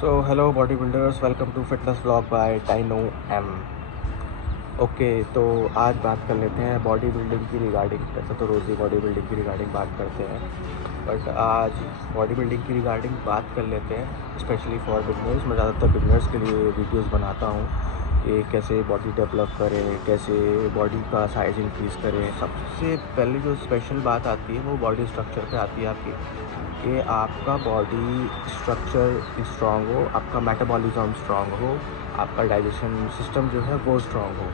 So hello body builders, welcome to fitness blog by टाइनो एम। Okay, तो आज बात कर लेते हैं बॉडी बिल्डिंग की रिगार्डिंग। वैसे तो रोज़ ही बॉडी बिल्डिंग की रिगार्डिंग बात करते हैं, बट आज बॉडी बिल्डिंग की रिगार्डिंग बात कर लेते हैं स्पेशली फॉर बिगनर्स। मैं ज़्यादातर बिगनर्स के लिए वीडियोस बनाता हूँ कि कैसे बॉडी डेवलप करें, कैसे बॉडी का साइज़ इंक्रीज़ करें। सबसे पहले जो स्पेशल बात आती है वो बॉडी स्ट्रक्चर पे आती है आपकी, कि आपका बॉडी स्ट्रक्चर स्ट्रॉन्ग हो, आपका मेटाबॉलिज्म स्ट्रॉन्ग हो, आपका डाइजेशन सिस्टम जो है वो स्ट्रॉन्ग हो।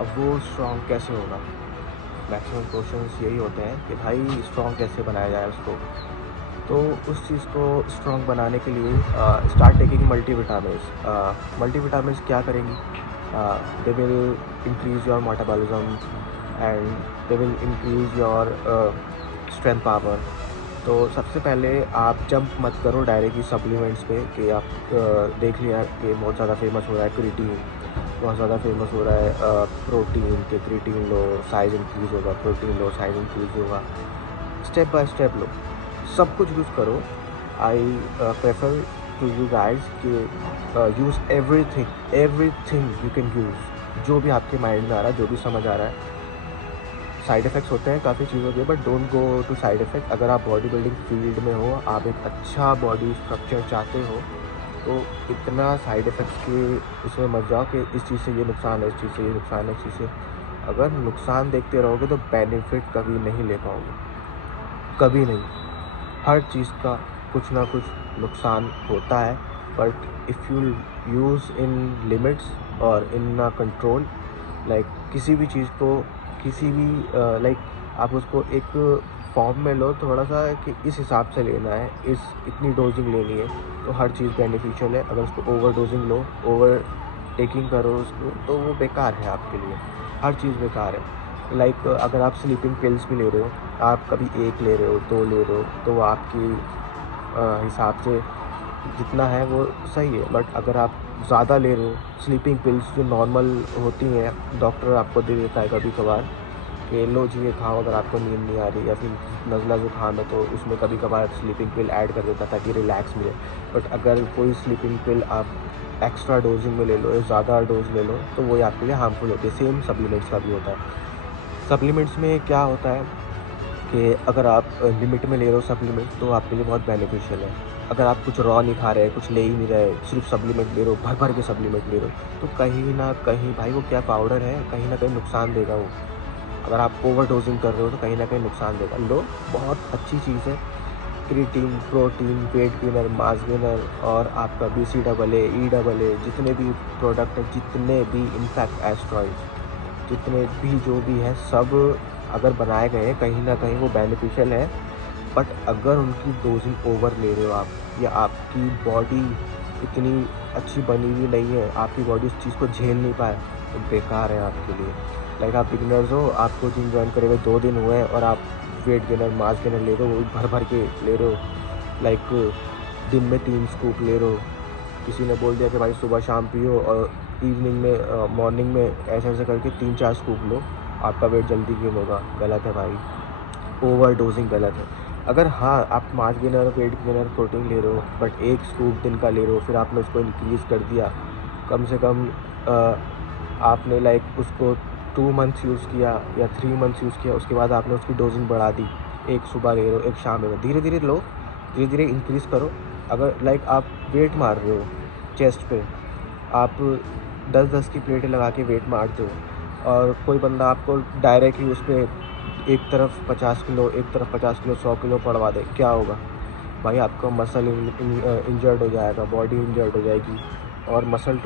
अब वो स्ट्रॉन्ग कैसे होगा? मैक्सिमम क्वेश्चंस यही होते हैं कि भाई स्ट्रॉन्ग कैसे बनाया जाए उसको। तो उस चीज़ को स्ट्रॉन्ग बनाने के लिए स्टार्ट टेकिंग मल्टीविटामिन्स। मल्टीविटामिन्स क्या करेंगी? They will increase your metabolism and they will increase your strength power. तो सबसे पहले आप जंप मत करो डायरेक्टली सप्लीमेंट्स पे कि आप देख लिया कि बहुत ज़्यादा फेमस हो रहा है क्रिएटिन, बहुत ज़्यादा फेमस हो रहा है प्रोटीन के क्रिएटिन लो साइज़ इंक्रीज़ होगा, प्रोटीन लो साइज़ इंक्रीज़ होगा। स्टेप बाय स्टेप लो, सब कुछ यूज़ करो। I prefer to you guys कि use everything you can use. जो भी आपके माइंड में आ रहा है, जो भी समझ आ रहा है। साइड इफ़ेक्ट्स होते हैं काफ़ी चीज़ों के, but don't go to side effect. अगर आप बॉडी बिल्डिंग फील्ड में हो, आप एक अच्छा बॉडी स्ट्रक्चर चाहते हो, तो इतना साइड इफ़ेक्ट्स के उसमें मत जाओ कि इस चीज़ से ये नुकसान है, इस चीज़ से ये नुकसान है, इस चीज़ से। अगर नुकसान देखते रहोगे तो बेनिफिट कभी नहीं ले पाओगे, कभी नहीं। हर चीज़ का कुछ ना कुछ नुकसान होता है, but if you use in limits और इन कंट्रोल, लाइक किसी भी चीज़ को, किसी भी लाइक आप उसको एक फॉर्म में लो थोड़ा सा कि इस हिसाब से लेना है, इस इतनी डोजिंग लेनी है, तो हर चीज़ बेनिफिशियल है। अगर उसको ओवर डोजिंग लो, ओवर टेकिंग करो उसको, तो वो बेकार है आपके लिए। हर चीज़ बेकार है। लाइक अगर आप स्लीपिंग पिल्स भी ले रहे हो, आप कभी 1 ले रहे हो, 2 ले रहे हो, तो वो आपकी हिसाब से जितना है वो सही है। बट अगर आप ज़्यादा ले रहे हो, स्लीपिंग पिल्स जो नॉर्मल होती हैं, डॉक्टर आपको दे देता है कभी कभार कि लो जी ये खाओ अगर आपको नींद नहीं आ रही, या फिर नज़ला ज़ुकाम है तो उसमें कभी कभार स्लीपिंग पिल ऐड कर देता है ताकि रिलैक्स मिले। बट अगर कोई स्लीपिंग पिल आप एक्स्ट्रा डोजिंग में ले लो या ज़्यादा डोज ले लो, तो वो आपके लिए हार्मफुल होती है। सेम सप्लीमेंट्स का भी होता है। सप्लीमेंट्स में क्या होता है कि अगर आप लिमिट में ले रहे हो सप्लीमेंट, तो आपके लिए बहुत बेनिफिशियल है। अगर आप कुछ रॉ नहीं खा रहे, कुछ ले ही नहीं रहे, सिर्फ सप्लीमेंट ले रहे हो, भर भर के सप्लीमेंट ले रहे हो, तो कहीं ना कहीं भाई वो क्या पाउडर है, कहीं ना कहीं नुकसान देगा वो। अगर आप ओवर डोजिंग कर रहे हो तो कहीं ना कहीं नुकसान देगा। लो, बहुत अच्छी चीज़ है। Creatine, protein, weight gainer, mass gainer, और आपका BCAA, EAA, जितने भी प्रोडक्ट हैं, जितने भी इनफैक्ट एस्ट्रॉइड्स, जितने भी जो भी हैं, सब अगर बनाए गए हैं कहीं ना कहीं वो बेनिफिशियल है। बट अगर उनकी डोजिंग ओवर ले रहे हो आप, या आपकी बॉडी इतनी अच्छी बनी हुई नहीं है, आपकी बॉडी उस चीज़ को झेल नहीं पाए, तो बेकार है आपके लिए। लाइक आप बिगिनर्स हो, आपको जिम ज्वाइन करे हुए 2 दिन हुए हैं और आप वेट गेनर, मास गेनर ले रहे हो, वो भी भर भर के ले रहे हो। लाइक दिन में 3 स्कूप ले रहे हो। किसी ने बोल दिया कि भाई सुबह शाम पियो, और इवनिंग में मॉर्निंग में ऐसे ऐसे करके 3-4 स्कूप लो, आपका वेट जल्दी गेन होगा। गलत है भाई, ओवर डोजिंग गलत है। अगर हाँ आप mass gainer, weight gainer, protein ले रहे हो, बट 1 स्कूप दिन का ले रहे हो, फिर आपने उसको इंक्रीज़ कर दिया, कम से कम आपने लाइक उसको 2 मंथ्स यूज़ किया या 3 मंथ्स यूज़ किया, उसके बाद आपने उसकी डोजिंग बढ़ा दी। 1 सुबह ले रहे हो, 1 शाम ले रहे हो, धीरे धीरे लो, धीरे धीरे इंक्रीज़ करो। अगर लाइक आप वेट मार रहे हो चेस्ट पे, आप 10-10 की प्लेटें लगा के वेट मारते हो, और कोई बंदा आपको डायरेक्टली उस पे एक तरफ 50 किलो, एक तरफ 50 किलो, 100 किलो पड़वा दे, क्या होगा? भाई आपका मसल इंजर्ड हो जाएगा, बॉडी इंजर्ड हो जाएगी, और मसल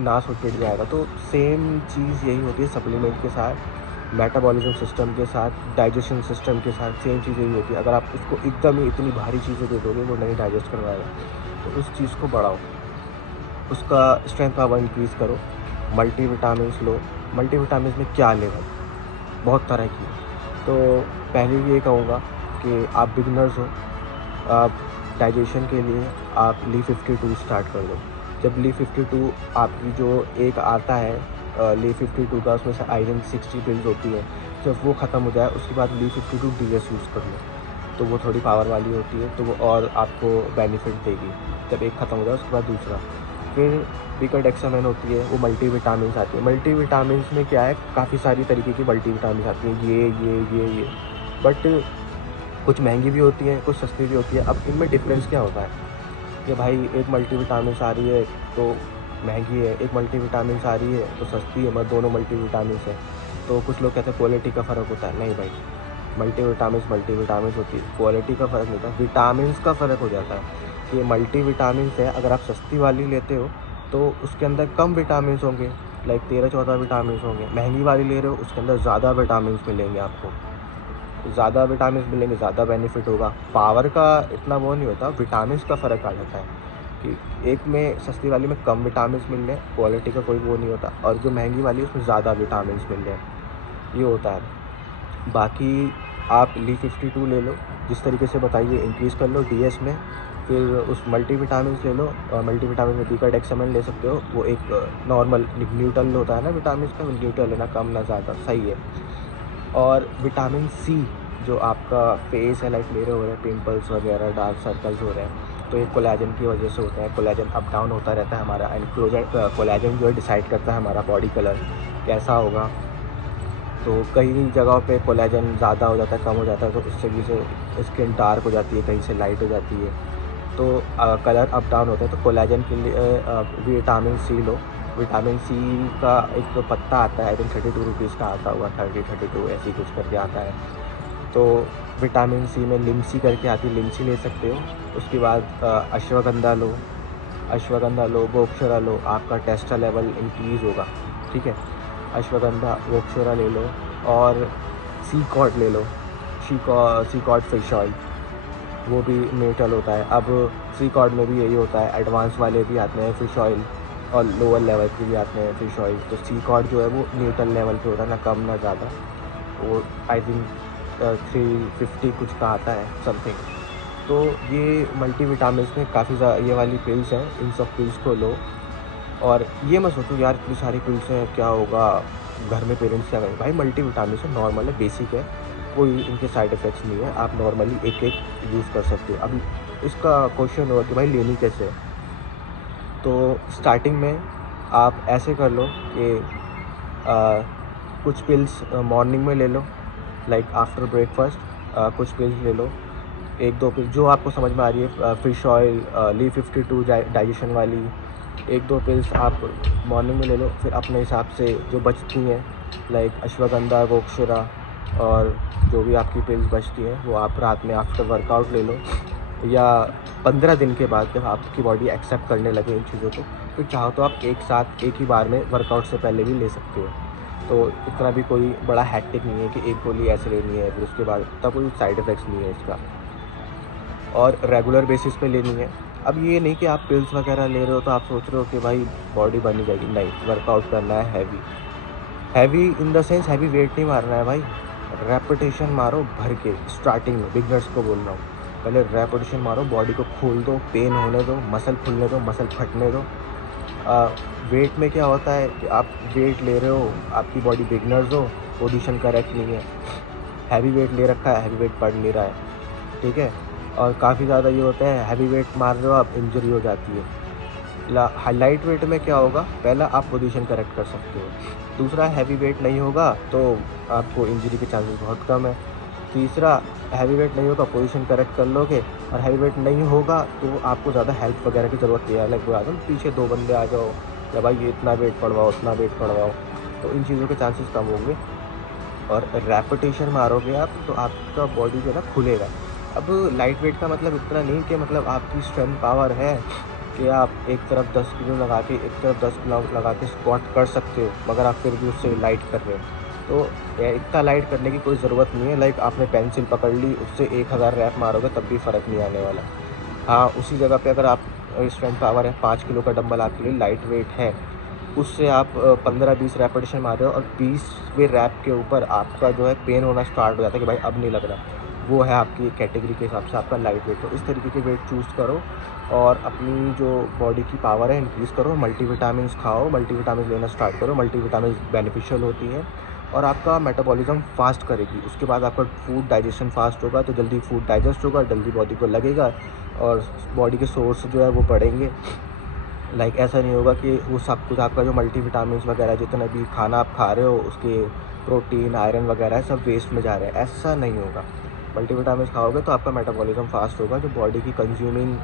नाश हो गिर जाएगा। तो सेम चीज़ यही होती है सप्लीमेंट के साथ, मेटाबॉलिज्म सिस्टम के साथ, डाइजेशन सिस्टम के साथ सेम चीज़ यही होती है। अगर आप उसको एकदम ही इतनी भारी चीज़ें दे दोगे, वो नहीं डाइजेस्ट करवाएगा। तो उस चीज़ को बढ़ाओ, उसका स्ट्रेंथ पावर इंक्रीज़ करो, मल्टीविटामिन्स लो। मल्टीविटामिन्स में क्या लेगा? बहुत तरह की है। तो पहले ये कहूँगा कि आप बिगिनर्स हो, आप डाइजेशन के लिए आप Li-52 स्टार्ट कर दो। जब Li-52 आपकी जो एक आता है Li-52 का, उसमें से आयरन 60 पिल्स होती है, जब वो ख़त्म हो जाए उसके बाद Li-52 DS यूज़ कर लो। तो वो थोड़ी पावर वाली होती है, तो वो और आपको बेनिफिट देगी। जब एक ख़त्म हो जाए उसके बाद दूसरा। फिर बीकाडेक्सामेन होती है, वो मल्टीविटामिन्स आती है। मल्टीविटामिन्स में क्या है, काफ़ी सारी तरीके की मल्टीविटामिन्स आती हैं, ये बट कुछ महंगी भी होती हैं, कुछ सस्ती भी होती है। अब इनमें डिफरेंस क्या होता है कि भाई एक मल्टीविटामिन्स आ रही है तो महंगी है, एक मल्टीविटामिन्स आ रही है तो सस्ती है, मतलब दोनों मल्टीविटामिन्स है। तो कुछ लोग कहते हैं क्वालिटी का फ़र्क होता है। नहीं भाई, मल्टीविटामिन्स होती है, क्वालिटी का फ़र्क नहीं होता, विटामिन्स का फ़र्क हो जाता है। कि मल्टीविटामिन्स है, अगर आप सस्ती वाली लेते हो तो उसके अंदर कम विटामिन्स होंगे, लाइक 13-14 विटामिन्स होंगे। महंगी वाली ले रहे हो उसके अंदर ज़्यादा विटामिन्स मिलेंगे आपको, ज़्यादा विटामिन्स मिलेंगे, ज़्यादा बेनिफिट होगा। पावर का इतना वो नहीं होता, विटामिन्स का फ़र्क आ जाता है कि एक में सस्ती वाली में कम विटामिन्स मिल रहे हैं, क्वालिटी का कोई वो नहीं होता, और जो महंगी वाली है उसमें ज़्यादा विटामिन्स मिल रहे हैं, ये होता है। बाकी आप ली-52 ले लो, जिस तरीके से बताइए इंक्रीज़ कर लो डीएस में। फिर उस मल्टीविटामिन्स ले लो, मल्टीविटामिन में बीकाडेक्सामेन ले सकते हो, वो एक नॉर्मल न्यूट्रल होता है ना विटामिन्स का, न्यूट्रल है ना, कम ना ज़्यादा, सही है। और विटामिन सी जो आपका फेस है, लाइक मेरे हो रहे हैं पिंपल्स वगैरह, डार्क सर्कल्स हो रहे हैं, तो ये कोलेजन की वजह से होते हैं। कोलेजन अप डाउन होता रहता है हमारा, एंड कोलेजन जो है डिसाइड करता है हमारा बॉडी कलर कैसा होगा। तो कई जगहों पे कोलेजन ज़्यादा हो जाता है, कम हो जाता है, तो उससे भी से स्किन डार्क हो जाती है, कहीं से लाइट हो जाती है, तो कलर अप डाउन होता है। तो कोलेजन के लिए विटामिन सी लो। विटामिन सी का एक तो पत्ता आता है, आई थिंक 32 रुपीज़ का आता होगा, 30-32 ऐसे ही कुछ करके आता है। तो विटामिन सी में लिमसी करके आती है, लिमसी ले सकते हो। उसके बाद अश्वगंधा लो, गोक्षरा लो, आपका टेस्टा लेवल इंक्रीज़ होगा, ठीक है। अश्वगंधा, गोक्षरा ले लो, और सी कॉड ले लो, सी कॉड फिश ऑयल, वो भी न्यूट्रल होता है। अब सी कॉड में भी यही होता है, एडवांस वाले भी आते हैं फिश ऑयल, और लोअर लेवल के भी आते हैं फिश ऑयल। तो सी कॉड जो है वो न्यूट्रल लेवल पे होता है, ना कम ना ज़्यादा। वो आई थिंक 350 कुछ का आता है समथिंग। तो ये मल्टीविटामिन्स में काफ़ी ये वाली पिल्स हैं, इन सब पिल्स को लो। और ये मत सोचो यार इतनी सारी पिल्स हैं क्या होगा, घर में पेरेंट्स क्या करेंगे। भाई मल्टीविटामिन्स है, नॉर्मल है, बेसिक है, कोई इनके साइड इफ़ेक्ट्स नहीं है, आप नॉर्मली एक-एक यूज़ कर सकते हो। अब इसका क्वेश्चन होगा कि भाई लेनी कैसे है? तो स्टार्टिंग में आप ऐसे कर लो कि कुछ पिल्स मॉर्निंग में ले लो, लाइक आफ्टर ब्रेकफास्ट कुछ पिल्स ले लो, 1-2 पिल्स जो आपको समझ में आ रही है, फिश ऑयल, ली-52 डाइजेशन वाली, 1-2 पिल्स आप मॉर्निंग में ले लो। फिर अपने हिसाब से जो बचती हैं, लाइक अश्वगंधा, गोक्षरा, और जो भी आपकी पिल्स बचती हैं वो आप रात में आफ्टर वर्कआउट ले लो, या 15 दिन के बाद जब आपकी बॉडी एक्सेप्ट करने लगे इन चीज़ों को, फिर चाहो तो आप एक साथ एक ही बार में वर्कआउट से पहले भी ले सकते हो। तो इतना भी कोई बड़ा हैक्टिक नहीं है कि एक गोली ऐसे लेनी है, फिर उसके बाद इतना कोई साइड इफ़ेक्ट्स नहीं है इसका, और रेगुलर बेसिस पे लेनी है। अब ये नहीं कि आप पिल्स वगैरह ले रहे हो तो आप सोच रहे हो कि भाई बॉडी बनी जाएगी, नहीं, वर्कआउट करना है heavy. Heavy in the sense heavy weight नहीं मारना है भाई, रेपिटेशन मारो भर के। स्टार्टिंग में बिगनर्स को बोल रहा हूँ, पहले रेपिटेशन मारो, बॉडी को खोल दो, पेन होने दो, मसल खुलने दो, मसल फटने दो। वेट में क्या होता है कि आप वेट ले रहे हो, आपकी बॉडी बिगनर्स हो, पोजीशन करेक्ट नहीं है, हैवी वेट ले रखा है, हैवी वेट पड़ नहीं रहा है, ठीक है। और काफ़ी ज़्यादा ये होता है, हैवी वेट मार रहे हो आप, इंजरी हो जाती है। लाइट वेट में क्या होगा, पहला आप पोजीशन करेक्ट कर सकते हो, दूसरा हैवी वेट नहीं होगा तो आपको इंजरी के चांसेस बहुत कम है, तीसरा हैवी वेट नहीं होगा, पोजीशन करेक्ट कर लोगे, और हैवी वेट नहीं होगा तो आपको ज़्यादा हेल्प वगैरह की ज़रूरत नहीं है, लाइक वो आदम पीछे 2 बंदे आ जाओ, या भाई ये इतना वेट पड़वाओ, उतना वेट पड़वाओ, तो इन चीज़ों के चांसेस कम होंगे। और रेपिटेशन मारोगे आप तो आपका बॉडी जो है ना खुलेगा। अब लाइट वेट का मतलब इतना नहीं कि मतलब आपकी स्ट्रेंथ पावर है कि आप एक तरफ 10 किलो लगा के, एक तरफ 10 किलो लगा के स्क्वाट कर सकते हो, मगर आप फिर भी उससे लाइट कर रहे हो। तो इतना लाइट करने की कोई ज़रूरत नहीं है, लाइक आपने पेंसिल पकड़ ली, उससे 1000 रैप मारोगे तब भी फ़र्क नहीं आने वाला। हाँ, उसी जगह पे अगर आप स्ट्रेंथ पावर है, 5 किलो का डंबल आपके लिए लाइट वेट है, उससे आप 15-20 रेपिटेशन मार रहे हो, और 20वें रैप के ऊपर आपका जो है पेन होना स्टार्ट हो जाता है कि भाई अब नहीं लग रहा, वो है आपकी कैटेगरी के हिसाब से आपका लाइट वेट। तो इस तरीके के वेट चूज़ करो, और अपनी जो बॉडी की पावर है इंक्रीज़ करो, मल्टीविटामिन्स खाओ, मल्टीविटामिन्स लेना स्टार्ट करो, मल्टीविटामिन्स बेनिफिशियल होती हैं। और आपका मेटाबॉलिज्म फास्ट करेगी। उसके बाद आपका फूड डाइजेशन फास्ट होगा, तो जल्दी फूड डाइजेस्ट होगा, जल्दी बॉडी को लगेगा और बॉडी के सोर्स जो है वो बढ़ेंगे। लाइक ऐसा नहीं होगा कि वो सब कुछ आपका जो मल्टीविटामिन्स वगैरह जितना भी खाना आप खा रहे हो उसके प्रोटीन आयरन वगैरह सब वेस्ट में जा रहे हैं, ऐसा नहीं होगा। मल्टीविटामिन्स खाओगे तो आपका मेटाबॉलिज्म फास्ट होगा, जो बॉडी की कंज्यूमिंग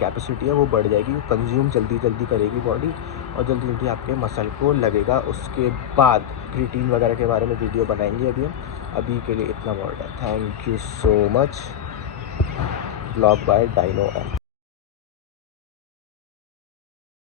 कैपेसिटी है वो बढ़ जाएगी, वो कंज्यूम जल्दी जल्दी करेगी बॉडी और जल्दी जल्दी आपके मसल को लगेगा। उसके बाद क्रिएटिन वगैरह के बारे में वीडियो बनाएंगे अभी हम। अभी के लिए इतना बहुत है। Thank you so much. Blog by Dino M.